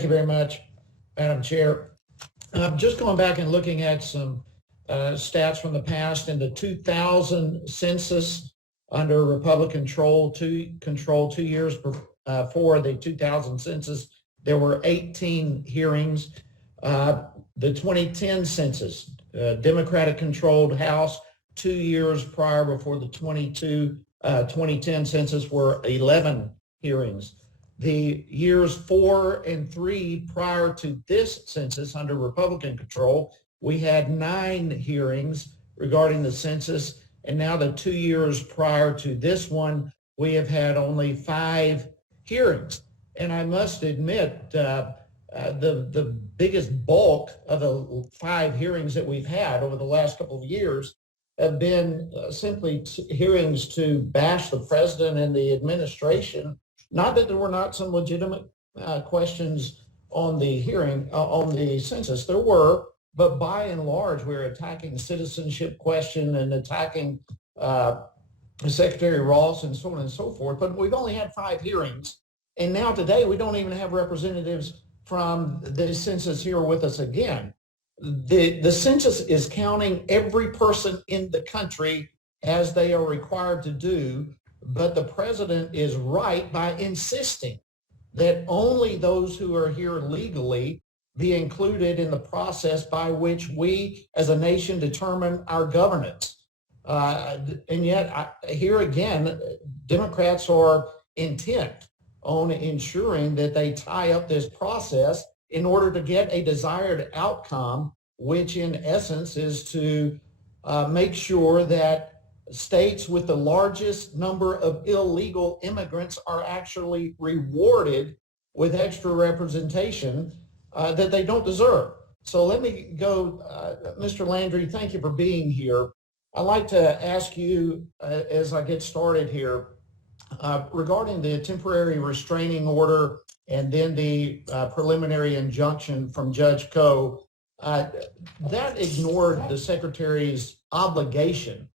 Thank you very much, Madam Chair. Just going back and looking at some stats from the past. In the 2000 census under Republican control, 2 years before the 2000 census, there were 18 hearings. The 2010 census, Democratic-controlled House, 2 years prior before the 2010 census were 11 hearings. The years 4 and 3 prior to this census under Republican control, we had 9 hearings regarding the census. And now the 2 years prior to this one, we have had only 5 hearings. And I must admit, the biggest bulk of the 5 hearings that we've had over the last couple of years have been simply hearings to bash the president and the administration. Not that there were not some legitimate questions on the hearing, on the census. There were, but by and large, we're attacking the citizenship question and attacking Secretary Ross and so on and so forth. But we've only had 5 hearings. And now today, we don't even have representatives from the census here with us again. The census is counting every person in the country as they are required to do, but the president is right by insisting that only those who are here legally be included in the process by which we as a nation determine our governance. And yet, here again, Democrats are intent on ensuring that they tie up this process in order to get a desired outcome, which in essence is to make sure that states with the largest number of illegal immigrants are actually rewarded with extra representation that they don't deserve. So let me go, Mr. Landry, thank you for being here. I'd like to ask you, as I get started here, regarding the temporary restraining order and then the preliminary injunction from Judge Koh, that ignored the Secretary's obligation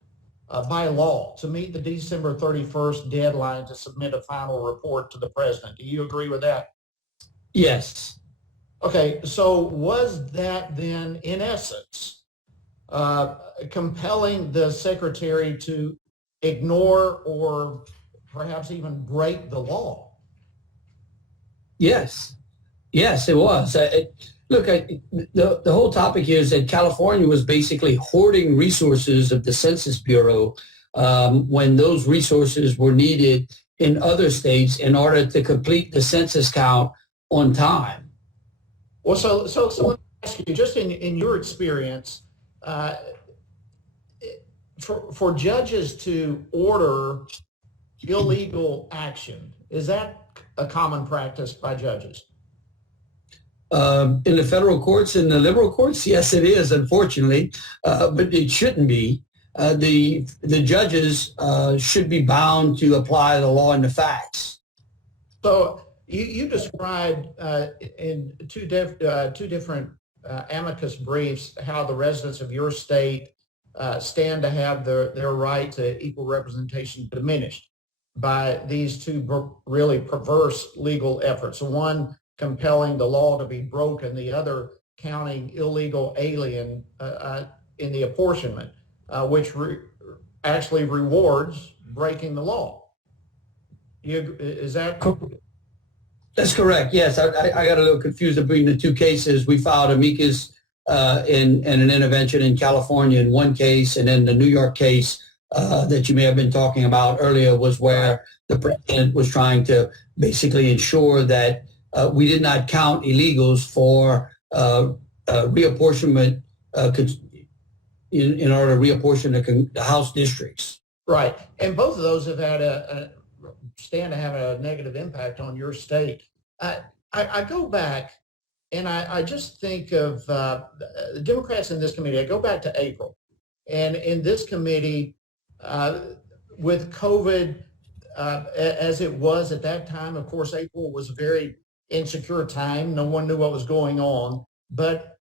by law to meet the December 31st deadline to submit a final report to the president. Do you agree with that? Yes. Okay, so was that then, in essence, compelling the Secretary to ignore or perhaps even break the law? Yes, it was. The whole topic here is that California was basically hoarding resources of the Census Bureau when those resources were needed in other states in order to complete the census count on time. Well, so let me ask you, just in your experience, for judges to order illegal action, is that a common practice by judges? In the federal courts and the liberal courts, yes, it is, unfortunately, but it shouldn't be. The judges should be bound to apply the law and the facts. So you described in two different amicus briefs how the residents of your state stand to have their right to equal representation diminished by these two really perverse legal efforts. One compelling the law to be broken, the other counting illegal alien in the apportionment, which actually rewards breaking the law. Is that? That's correct. Yes, I got a little confused between the two cases. We filed amicus in an intervention in California in one case, and then the New York case that you may have been talking about earlier was where the president was trying to basically ensure that we did not count illegals for reapportionment in order to reapportion the House districts. Right. And both of those have had stand to have a negative impact on your state. I go back and I just think of the Democrats in this committee. I go back to April. And in this committee, with COVID as it was at that time, of course, April was a very insecure time. No one knew what was going on. But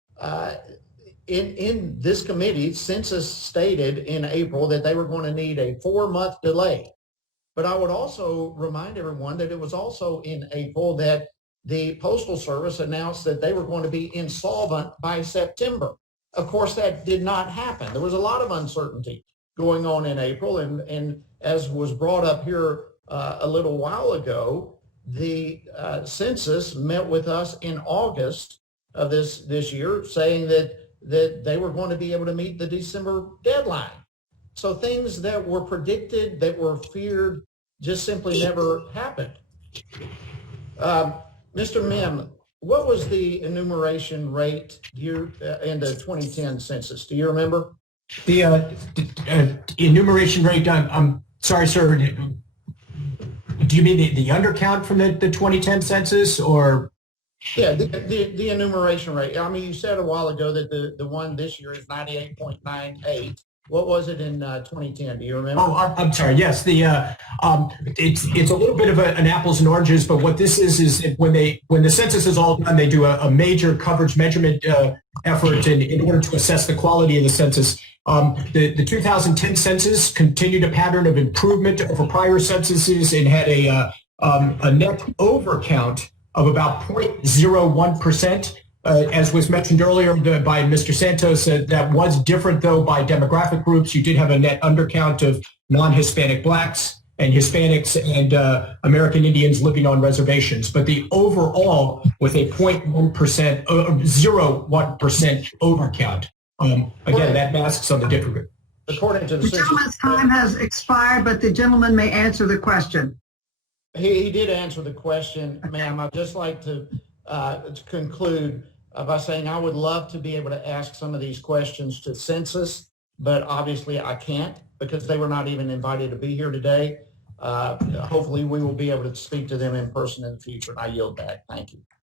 in this committee, Census stated in April that they were going to need a 4-month delay. But I would also remind everyone that it was also in April that the Postal Service announced that they were going to be insolvent by September. Of course, that did not happen. There was a lot of uncertainty going on in April, and as was brought up here a little while ago, the census met with us in August of this year, saying that they were going to be able to meet the December deadline. So things that were predicted, that were feared, just simply never happened. Mr. Mim, what was the enumeration rate in the 2010 census? Do you remember? The enumeration rate, I'm sorry, sir. Do you mean the undercount from the 2010 census, or? Yeah, the enumeration rate. I mean, you said a while ago that the one this year is 98.98. What was it in 2010? Do you remember? Oh, I'm sorry. Yes, it's a little bit of an apples and oranges, but what this is when the census is all done, they do a major coverage measurement effort in order to assess the quality of the census. The 2010 census continued a pattern of improvement over prior censuses and had a net overcount of about 0.01%. As was mentioned earlier by Mr. Santos, that was different, though, by demographic groups. You did have a net undercount of non-Hispanic blacks and Hispanics and American Indians living on reservations. But the overall, with a 0.1%, 0.1% overcount. Again, that masks on the different. According to the gentleman's time has expired, but the gentleman may answer the question. He did answer the question, ma'am. I'd just like to conclude by saying I would love to be able to ask some of these questions to Census, but obviously I can't because they were not even invited to be here today. Hopefully we will be able to speak to them in person in the future, and I yield back. Thank you.